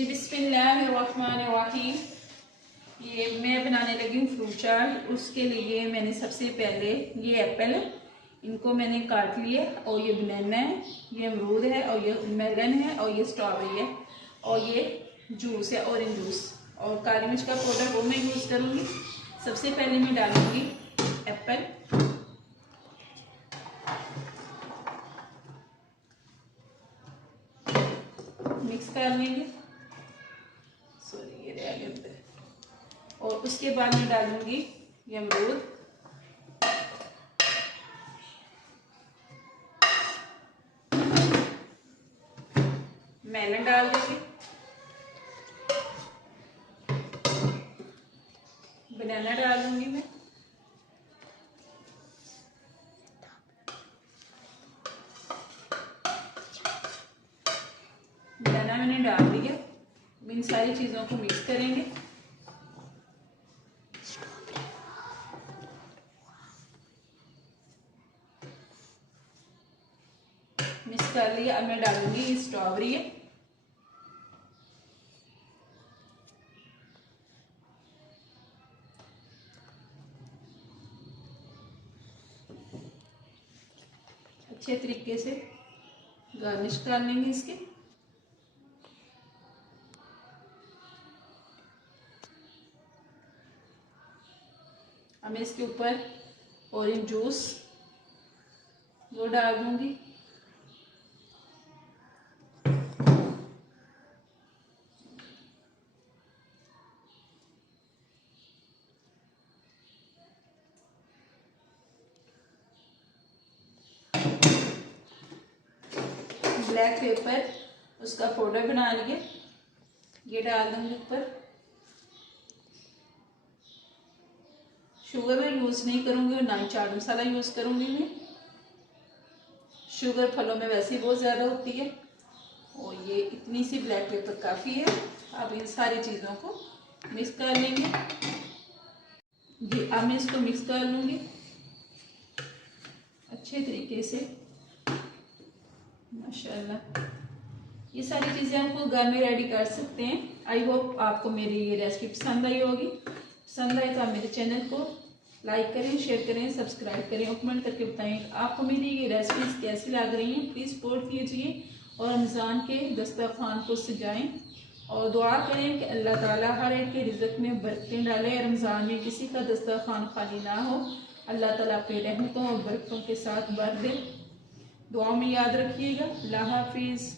जी बिस्मिल्लाहिर्रहमानिर्रहीम। ये मैं बनाने लगी हूँ फ्रूट चाट। उसके लिए मैंने सबसे पहले ये एप्पल है, इनको मैंने काट लिया, और ये बनाना है, ये अमरूद है, और ये मेलन है, और ये स्ट्रॉबेरी है, और ये जूस है ऑरेंज जूस, और काली मिर्च का पाउडर वो मैं यूज़ करूँगी। सबसे पहले मैं डालूँगी एप्पल, मिक्स कर लेंगे। सॉरी ये रह गया। और उसके बाद मैं डालूंगी ये अमरूद, मेलन डाल देंगे, बनाना डाल दूंगी मैं, बनाना मैंने डाल दिया। इन सारी चीज़ों को मिक्स करेंगे। मिक्स कर लिया। अब मैं डालूंगी ये स्ट्रॉबेरी है, अच्छे तरीके से गार्निश कर लेंगे इसके। अब मैं इसके ऊपर ऑरेंज जूस वो डाल दूंगी, ब्लैक पेपर उसका पाउडर बना लिया, ये डाल दूंगी ऊपर। शुगर मैं यूज़ नहीं करूँगी और ना ही चाट मसाला यूज़ करूँगी मैं। शुगर फलों में वैसे ही बहुत ज़्यादा होती है, और ये इतनी सी ब्लैक पेपर काफ़ी है। अब इन सारी चीज़ों को मिक्स कर लेंगे। ये अब मैं इसको मिक्स कर लूँगी अच्छे तरीके से। माशाल्लाह ये सारी चीज़ें आपको घर में रेडी कर सकते हैं। आई होप आपको मेरी ये रेसिपी पसंद आई होगी। पसंद आए तो आप मेरे चैनल को लाइक करें, शेयर करें, सब्सक्राइब करें और कमेंट करके बताएं आपको मेरी ये रेसिपीज कैसी लग रही हैं। प्लीज़ सपोर्ट कीजिए और रमज़ान के दस्तरखान को सजाएं, और दुआ करें कि अल्लाह ताला हर एक के रिज़्क़ में बरकतें डाले, रमज़ान में किसी का दस्तरखान खाली ना हो। अल्लाह ताला अपनी रहमतों और बरकतों के साथ भर दे। दुआ में याद रखिएगा। अल्लाह हाफिज़।